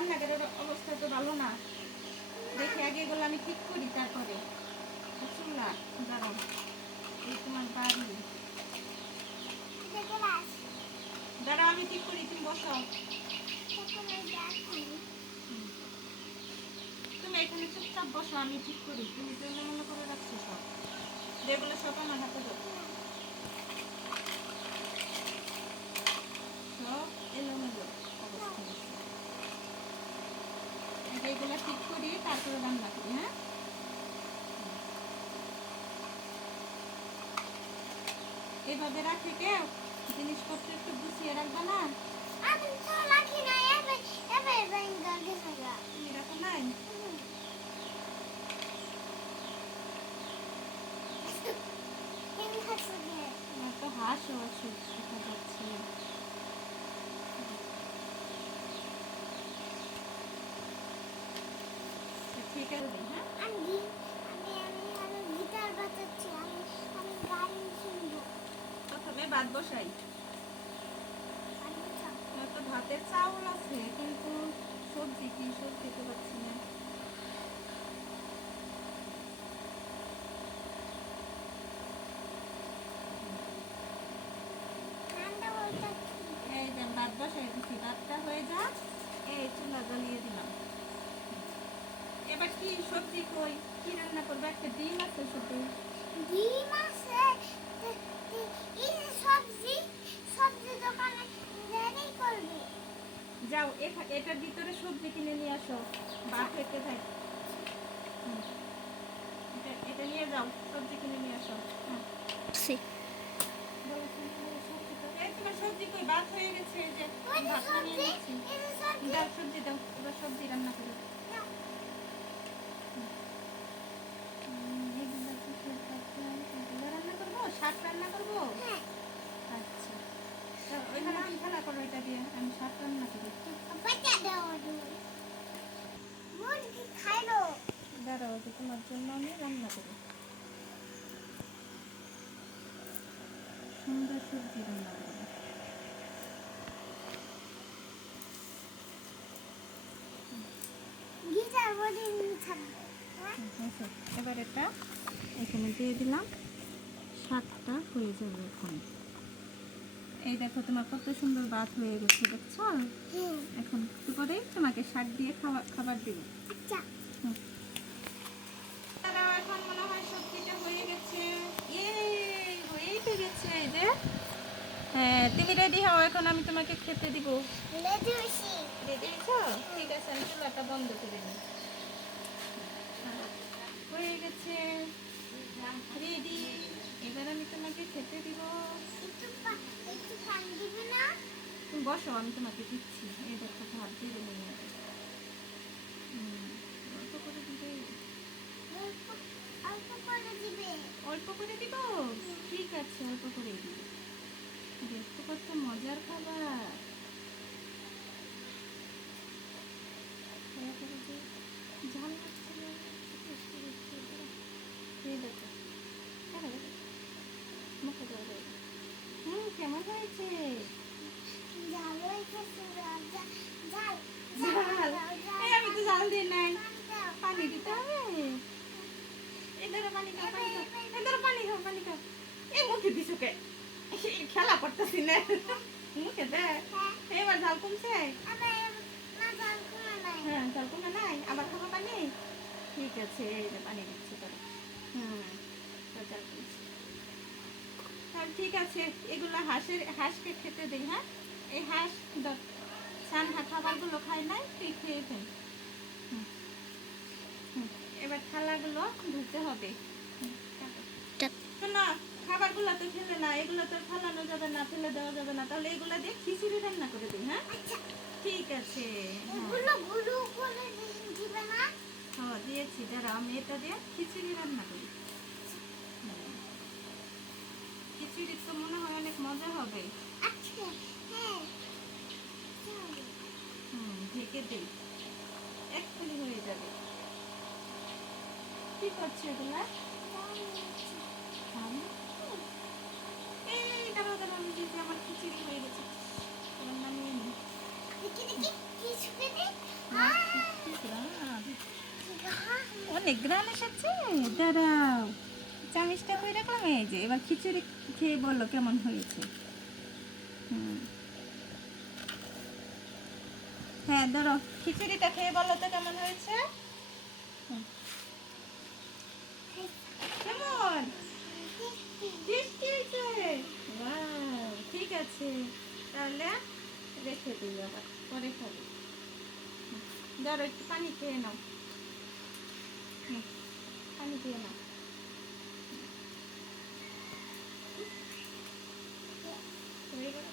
রান্নাঘরের অবস্থা তো ভালো না, দেখে আগে এগুলো আমি ঠিক করি তারপরে। চুলা দাঁড়াও, এই তোমার বাড়ি, দাঁড়াও আমি ঠিক করি, তুমি বসো। তুমি এখানে চুপচাপ বসো, আমি ঠিক করি। তুমি তো এলোমেলো করে রাখছো সব, যেগুলো সব আমার হাতে দাও, সব এলোমেলো অবস্থা আছে। এগুলো ঠিক করি তারপরে রান্না করি। হ্যাঁ, এভাবে রাখে কেউ জিনিসপত্র একটু গুছিয়ে রাখবা না? তুমি রাখো নাই? তো হাসো হাসো দেখা যাচ্ছে। ঠিক আছে, হ্যাঁ প্রথমে ভাত বসাই। তো ভাতের চাউল আছে, কিন্তু সবজি কি, সব খেতে পাচ্ছি না। এই যে ভাত বসাই দিচ্ছি, ভাতটা হয়ে যা, এই চুলা জ্বালিয়ে দিলাম। এবার কি সবজি কই, কি রান্না করবো? একটা ডিম আছে শুধু। ডিম আছে, এই সবজি সবজি দোকানে যাই করবে। যাও এটার ভিতরে সবজি কিনে নিয়ে আসো, ভাত খেতে থাক। এটা নিয়ে যাও, সবজি কিনে নিয়ে আসো। তোমার সবজি কই? ভাত হয়ে গেছে, এই যে ভাত নিয়ে নিচ্ছি। দাও সবজি দাও, এবার সবজি রান্না করো। রান্না করবো, শাক রান্না করবো। আচ্ছা, ওইখানে তুমি খেলা করো, এটা দিয়ে আমি শাক রান্না করি। দাঁড়াও, তোমার জন্য আমি রান্না করি, সুন্দর সবজি রান্না করবো। এবার এটা এখানে দিয়ে দিলাম, শাকটা হয়ে যাবে এখন। এই দেখো তোমার কত সুন্দর ভাত হয়ে গেছে, দেখছো? এখন একটু করে তোমাকে শাক দিয়ে খাবার দিব। এখন মনে হয় সবজিটা হয়ে গেছে, হয়েই তো গেছে। এই যে হ্যাঁ, তুমি রেডি হও, এখন আমি তোমাকে খেতে দিব। রেডি হয়েছো? ঠিক আছে, আমি চুলাটা বন্ধ করে দিই। হয়ে গেছে, রেডি। এবার আমি তোমাকে খেতে দিব। তুমি বসো, আমি তোমাকে দিচ্ছি। এই দেখো ভাত দিয়ে নিয়ে যাবে। অল্প করে দিবে, অল্প করে দিব। ঠিক আছে, অল্প করে দিব। দেখতে কত মজার খাবার। ঝাল লাগছে না? এই দেখো, মুখে দেওয়া যায়। কেমন হয়েছে? আমি তো জাল দিই নাই, পানি দিতে হবে। এদের পানি খাও, পানি খাও, এদের পানি খাও, পানি খাও। এই মুখে দিছো কে? খেলা করতেছি না, মুখে দে। এবার ঝাল কমছে? হ্যাঁ, ঝাল কমে নাই, আবার খাবো পানি? ঠিক আছে, এই যে পানি দিচ্ছি তোর। ঝাল কমছে। ঠিক আছে, এগুলো হাঁসকে খেতে দিই। হ্যাঁ, এই হাঁস সান্না খাবারগুলো খাই নাই, তুই খেয়ে ফেল। এবার থালাগুলো ধুতে হবে। শোনো, খাবারগুলো তো ফেলে না, এগুলো তো ফালানো যাবে না, ফেলে দেওয়া যাবে না। তাহলে এগুলো দিয়ে খিচুড়ি রান্না করে দিই। হ্যাঁ ঠিক আছে, হ্যাঁ দিয়েছি। দাঁড়া, আমি এটা দিয়ে খিচুড়ি রান্না করি। খিচুড়ি তো মনে হয় অনেক মজা হবে। ঢেকে দিই, এক্ষুনি হয়ে যাবে। কি করছে এগুলা? এই দাঁড়াও দাঁড়াও, আমি দেখি আমার খিচুড়ি হয়ে গেছে। এবার নামিয়ে নিই। অনেক গ্রাম এসেছে। দাঁড়াও, চামিচটা করে রাখলাম। এই যে এবার খিচুড়ি খেয়ে বললো কেমন হয়েছে। হুম, হ্যাঁ ধরো, খিচুড়িটা খেয়ে বলো তো কেমন হয়েছে। হুম, কেমন টেস্টি হয়েছে। ওয়াও, ঠিক আছে, তাহলে রেখে দিই, আবার পরে খাবি। হুম, ধরো একটু পানি খেয়ে নাও। হুম, পানি খেয়ে নাও। হয়ে গেল।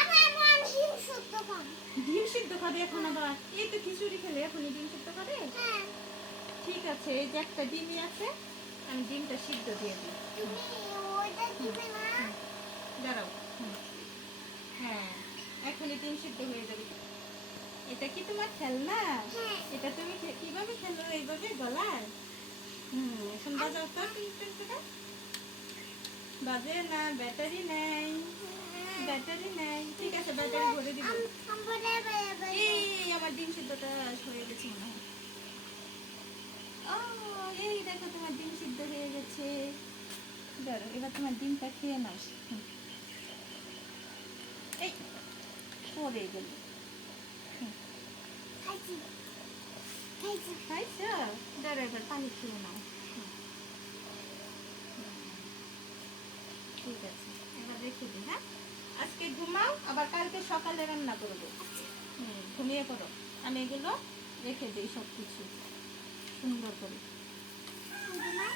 আমার ডিম শুদ্ধ কম। ডিম সিদ্ধ খাবে এখন আবার? এই তো খিচুড়ি খেলে এখনই ডিম সিদ্ধ খাবে? হ্যাঁ, ঠিক আছে, এই যে একটা ডিমই আছে, আমি ডিমটা সিদ্ধ দিয়ে দিই। তুমি ওইটা দিবে না? হুম, দাঁড়াও। হুম, হ্যাঁ, এখনই ডিম সিদ্ধ হয়ে যাবে। এটা কি তোমার খেলনা? হ্যাঁ। এটা তুমি কিভাবে খেলো এইভাবে গলায়? এখন বাজাও তো টিনটা। বাজে না, ব্যাটারি নেই। ব্যাটারি নেই, ঠিক আছে ব্যাটারি ভরে দিব। এই আমার ডিম সিদ্ধটা হয়ে গেছে মনে হয়। ও, এই দেখো তোমার ডিম সিদ্ধ হয়ে গেছে। ধরো এবার তোমার ডিমটা খেয়ে নাও। হুম, এই পড়ে গেল। হুম, খাইছি, খাইছি। খাইছো? ধরো এবার পানি খেয়ে নাও। হুম, ঠিক আছে, এবার রেখে দিই। হ্যাঁ, আজকে ঘুমাও, আবার কালকে সকালে রান্না করবো। ঘুমিয়ে পড়ো। আমি এগুলো রেখে দিই সব কিছু সুন্দর করে। শুধু না